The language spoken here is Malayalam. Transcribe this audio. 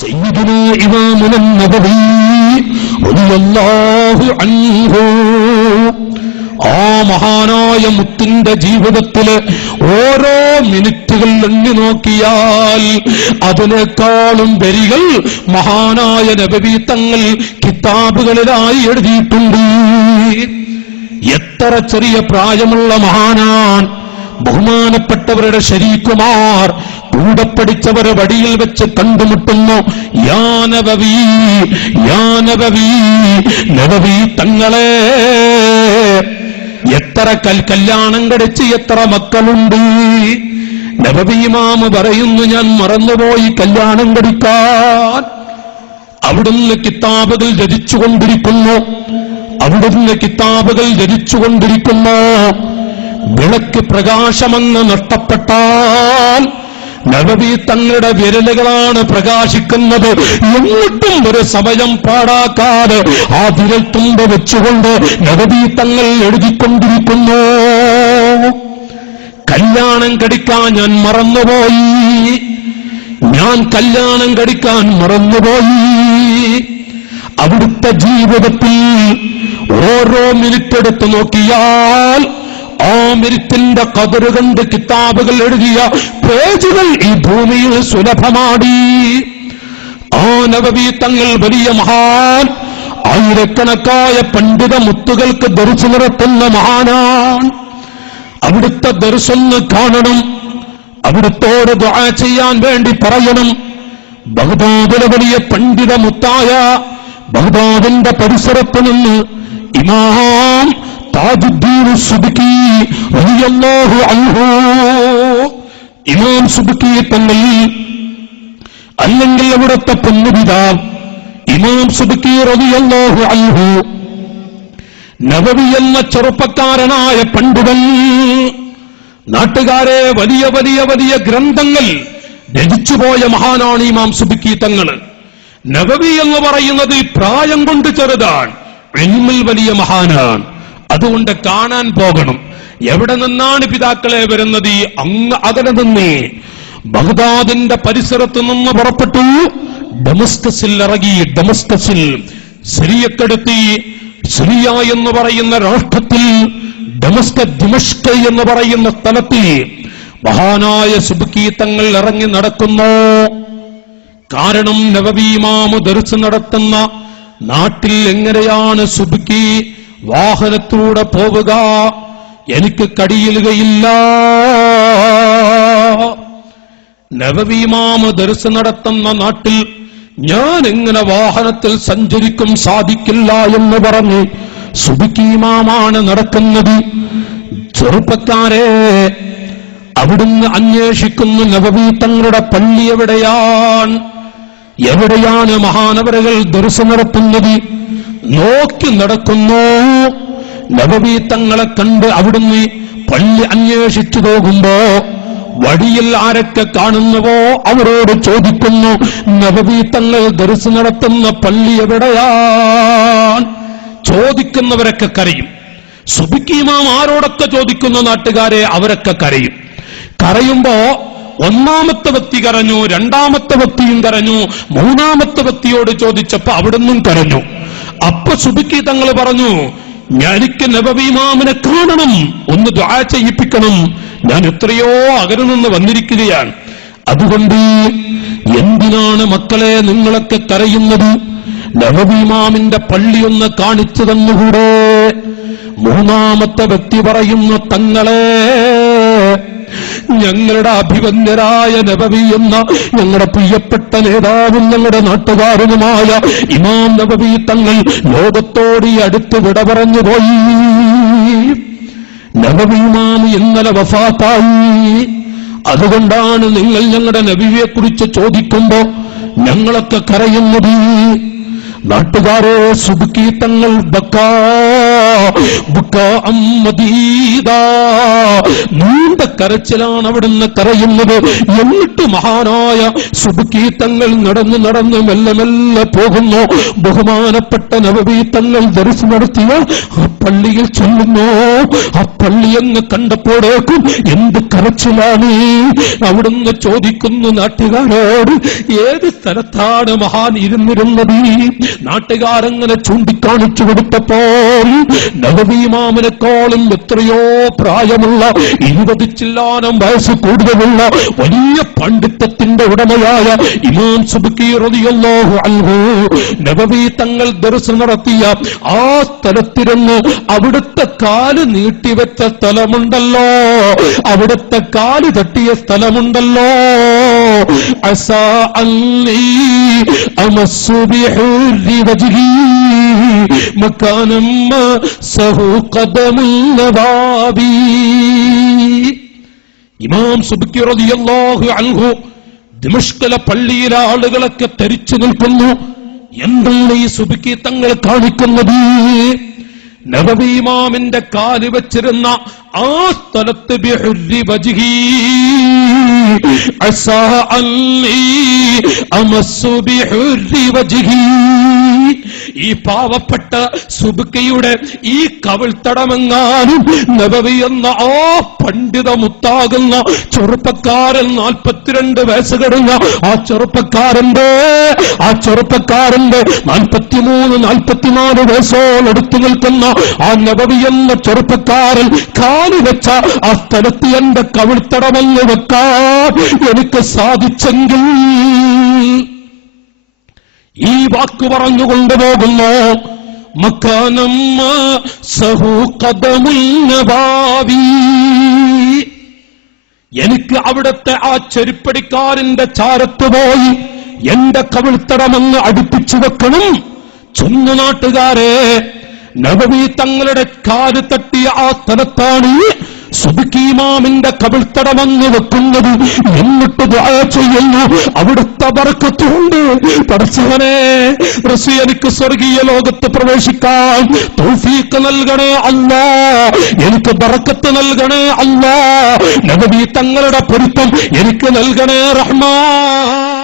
സയ്യിദുനാ ഇമാമുൻ നബവി റളിയല്ലാഹു അൻഹു. ആ മഹാനായ മുത്തിന്റെ ജീവിതത്തില് ഓരോ മിനിറ്റുകൾ എണ്ണി നോക്കിയാൽ അതിനേക്കാളും വരികൾ മഹാനായ നബവി തങ്ങൾ കിതാബുകളിലായി എഴുതിയിട്ടുണ്ട്. എത്ര ചെറിയ പ്രായമുള്ള മഹാനാൻ! ബഹുമാനപ്പെട്ടവരുടെ ശരീക്കുമാർ കൂടെ പഠിച്ചവരെ വടിയിൽ വെച്ച് കണ്ടുമുട്ടുന്നു. യാ നബവി, യാ നബവി, നബവി തങ്ങളെ! എത്ര കല്യാണം കഴിച്ച് എത്ര മക്കളുണ്ട്! നബവി ഇമാം പറയുന്നു, ഞാൻ മറന്നുപോയി കല്യാണം കഴിക്കാൻ. അവിടുന്ന് കിതാബുകൾ രചിച്ചുകൊണ്ടിരിക്കുന്നു, അവിടുന്ന് കിതാബുകൾ രചിച്ചുകൊണ്ടിരിക്കുന്നു. വിളക്ക് പ്രകാശമെന്ന് നഷ്ടപ്പെട്ടാൽ നബവി തങ്ങളുടെ വിരലുകളാണ് പ്രകാശിക്കുന്നത്. എന്നിട്ടും ഒരു സമയം പാഴാക്കാതെ ആ വിരൽ തുമ്പ് വെച്ചുകൊണ്ട് നബവി തങ്ങൾ എഴുതിക്കൊണ്ടിരിക്കുന്നു. കല്യാണം കഴിക്കാൻ ഞാൻ മറന്നുപോയി, ഞാൻ കല്യാണം കഴിക്കാൻ മറന്നുപോയി. അവിടുത്തെ ജീവിതത്തിൽ ഓരോ മിനിറ്റ് എടുത്ത് നോക്കിയാൽ ആ മിനിറ്റിന്റെ ഖദർ കണ്ട് കിതാബുകൾ എഴുതിയ പേജുകൾ ഈ ഭൂമിയിൽ സുലഭമാടി. ആ നബവി തങ്ങൾ വലിയ മഹാൻ, ആയിരക്കണക്കായ പണ്ഡിത മുത്തുകൾക്ക് ദർസ് നടത്തുന്ന മഹാനാണ്. അവിടുത്തെ ദർസൊന്ന് കാണണം, അവിടുത്തോട് ദുആ ചെയ്യാൻ വേണ്ടി പറയണം. ബഗ്ദാദിലെ വലിയ പണ്ഡിത മുത്തായ ബഗ്ദാദിന്റെ പരിസരത്ത് നിന്ന് ഇമാം താജുദ്ദീൻ സുബ്കി റളിയല്ലാഹു അൻഹു, ഇമാം സുബ്കി തങ്ങൾ, അല്ലെങ്കിൽ അവിടുത്തെ പൊന്നുപിതാവ് ഇമാം സുബ്കി റളിയല്ലാഹു അൻഹു, നബവി എന്ന ചെറുപ്പക്കാരനായ പണ്ഡിതൻ, നാട്ടുകാരെ വലിയ വലിയ വലിയ ഗ്രന്ഥങ്ങൾ രചിച്ചുപോയ മഹാനാണ് ഇമാം സുബ്കി തങ്ങൾ. നബവി എന്ന് പറയുന്നത് പ്രായം കൊണ്ട് ചെറുതാണ്, ഇൽമിൽ വലിയ മഹാനാണ്. അതുകൊണ്ട് കാണാൻ പോകണം. എവിടെ നിന്നാണ് പിതാക്കളെ വരുന്നത്? അങ്ങ് അകലെ നിന്നേ ബഗ്ദാദിന്റെ പരിസരത്ത് നിന്ന് പുറപ്പെട്ടു ഡമസ്കസിൽ ഇറങ്ങി. ഡമസ്കസിൽ സിറിയക്കടുത്തി, സിറിയ എന്ന് പറയുന്ന രാഷ്ട്രത്തിൽ ദിമഷ്ക് എന്ന് പറയുന്ന സ്ഥലത്തിൽ മഹാനായ സുബ്കി തങ്ങൾ ഇറങ്ങി നടക്കുന്നു. കാരണം നബവി ഇമാം ദർസ് നടത്തുന്ന നാട്ടിൽ എങ്ങനെയാണ് സുബ്കി വാഹനത്തിലൂടെ പോവുക? എനിക്ക് കഴിയുകയില്ല. നബവി ഇമാം ദർസ് നടത്തുന്ന നാട്ടിൽ ഞാൻ എങ്ങനെ വാഹനത്തിൽ സഞ്ചരിക്കും? സാധിക്കില്ല എന്ന് പറഞ്ഞ് സുബ്കി ഇമാമാണ് നടക്കുന്നത്. ചെറുപ്പക്കാരെ, അവിടുന്ന് അന്വേഷിക്കുന്നു നബവി തങ്ങളുടെ പള്ളി എവിടെയാണ്, എവിടെയാണ് മഹാനവറുകൾ ദർസ് നടത്തുന്നത്. നോക്കി നടക്കുന്നു. നബവി തങ്ങളെ കണ്ട് അവിടുന്ന് പള്ളി അന്വേഷിച്ചു പോകുമ്പോ വഴിയിൽ ആരൊക്കെ കാണുന്നുവോ അവരോട് ചോദിക്കുന്നു, നബവി തങ്ങൾ ദർസ് നടത്തുന്ന പള്ളി എവിടെയാണ്? ചോദിക്കുന്നവരൊക്കെ കരയും. സുബ്കി ഇമാം ആരോടൊക്കെ ചോദിക്കുന്ന നാട്ടുകാരെ അവരൊക്കെ കരയും. കരയുമ്പോ ഒന്നാമത്തെ വ്യക്തി കരഞ്ഞു, രണ്ടാമത്തെ വ്യക്തിയും കരഞ്ഞു, മൂന്നാമത്തെ വ്യക്തിയോട് ചോദിച്ചപ്പോ അവിടുന്നും കരഞ്ഞു. അപ്പൊ സുബ്കി തങ്ങൾ പറഞ്ഞു, എനിക്ക് നബവി ഇമാമിനെ കാണണം, ഒന്ന് ദുആ ചെയ്യിപ്പിക്കണം. ഞാൻ എത്രയോ അകലെ നിന്ന് വന്നിരിക്കുകയാണ്. അതുകൊണ്ട് എന്തിനാണ് മക്കളെ നിങ്ങളൊക്കെ കരയുന്നത്? നബവി ഇമാമിന്റെ പള്ളി ഒന്ന് കാണിച്ചു തന്നുകൂടെ? മൂന്നാമത്തെ വ്യക്തി പറയുന്നു, തങ്ങളെ, ഞങ്ങളുടെ അഭിവന്യരായ നബവി എന്ന ഞങ്ങളുടെ പ്രിയപ്പെട്ട നേതാവും ഞങ്ങളുടെ നാട്ടുകാരനുമായ ഇമാം നബവി തങ്ങൾ ലോകത്തോട് ഈ അടുത്ത് വിട പറഞ്ഞുപോയി. നബവി ഇമാം ഇന്നലെ വഫാത്തായി. അതുകൊണ്ടാണ് നിങ്ങൾ ഞങ്ങളുടെ നബിയെ കുറിച്ച് ചോദിക്കുമ്പോ ഞങ്ങളൊക്കെ കരയുന്നത്. നാട്ടുകാരെ സുബ്കി തങ്ങൾ നീണ്ട കരച്ചിലാണ് അവിടുന്ന് കരയുന്നത്. എന്നിട്ട് മഹാനായ സുബ്കി തങ്ങൾ നടന്ന് നടന്ന് മെല്ലെ മെല്ലെ പോകുന്നു. ബഹുമാനപ്പെട്ട നബവി തങ്ങൾ ദർശനം നടത്തിയ ആ പള്ളിയിൽ ചെല്ലുന്നു. ആ പള്ളി അങ്ങ് കണ്ടപ്പോഴേക്കും എന്ത് കരച്ചിലാണ്. അവിടുന്ന് ചോദിക്കുന്നു നാട്ടുകാരോട്, ഏത് സ്ഥലത്താണ് മഹാൻ ഇരുന്നിരുന്നത്? നാട്ടുകാരങ്ങനെ ചൂണ്ടിക്കാണിച്ചു കൊടുത്തപ്പോൾ നബവി ഇമാമിനെക്കാളും എത്രയോ പ്രായമുള്ള 20 ചില്ലാനം വയസ്സ് കൂടുതലുള്ള വലിയ പണ്ഡിതത്തിന്റെ ഉടമയായ ഇമാം സുബ്കി റളിയല്ലാഹു അൻഹു നബവി തങ്ങൾ ദർസ് നടത്തിയ ആ സ്ഥലത്തിരുന്ന് അവിടുത്തെ കാല് നീട്ടിവെച്ച സ്ഥലമുണ്ടല്ലോ, അവിടുത്തെ കാല് തട്ടിയ സ്ഥലമുണ്ടല്ലോ. അസാ അല്ലി അമസ്സു ബിഹുരി വജ്ഹി മകാനം സഹു ഖദമുൽ നബാബി. ഇമാം സുബ്കി റളിയല്ലാഹു അൻഹു ദിമഷ്കിലെ പള്ളിയിലെ ആളുകളൊക്കെ തെരിച്ചു നിൽക്കുന്നു. എന്താണ് ഈ സുബ്കി തങ്ങൾ കാണിക്കുന്നത്? നബവി ഇമാമിന്റെ കാല് വെച്ചിരുന്ന ആ സ്ഥലത്ത് ബിഹുരി വജ്ഹി അസാ അല്ലി അമസ്സു ബിഹുരി വജ്ഹി. ഈ പാവപ്പെട്ട സുബ്കിയുടെ ഈ കവിൾത്തടമെങ്ങാനും നബവി എന്ന ആ പണ്ഡിത മുത്താകുന്ന ചെറുപ്പക്കാരൻ 42 വയസ്സ് കഴിഞ്ഞ ആ ചെറുപ്പക്കാരന്റെ 43-44 വയസ്സോടടുത്തു നിൽക്കുന്ന ആ നബവി എന്ന ചെറുപ്പക്കാരൻ കാലുവെച്ച ആ സ്ഥലത്ത് എന്റെ കവിൾത്തടമെന്ന് വെക്കാൻ എനിക്ക് സാധിച്ചെങ്കിൽ ഈ വാക്ക് പറഞ്ഞു കൊണ്ടുപോകുന്നു. മക്കാനം സഹു ഖദമുൽ നബാവി. എനിക്ക് അവിടുത്തെ ആ ചെരുപ്പടിക്കാരന്റെ ചാരത്ത് പോയി എന്റെ കവിൾത്തടമെന്ന് അടുപ്പിച്ചു വെക്കണം. ചൊന്നു നാട്ടുകാരെ, നബവി തങ്ങളുടെ കാല് തട്ടിയ ആ സ്ഥലത്താണ് സുബ്കി ഇമാമിന്റെ കവിൾത്തടമെന്ന് വെക്കുന്നത്. എന്നിട്ട് ദുആ ചെയ്യുന്നു, അവിടുത്തെ ബർക്കത്തുകൊണ്ട് പടച്ചവനെ റസൂൽ എനിക്ക് സ്വർഗീയ ലോകത്ത് പ്രവേശിക്കാൻ തൗഫീഖ് നൽകണേ അല്ലാ, എനിക്ക് ബർക്കത്ത് നൽകണേ അല്ലാ, നബവി തങ്ങളുടെ പൊരുത്തം എനിക്ക് നൽകണേ റഹ്മാൻ.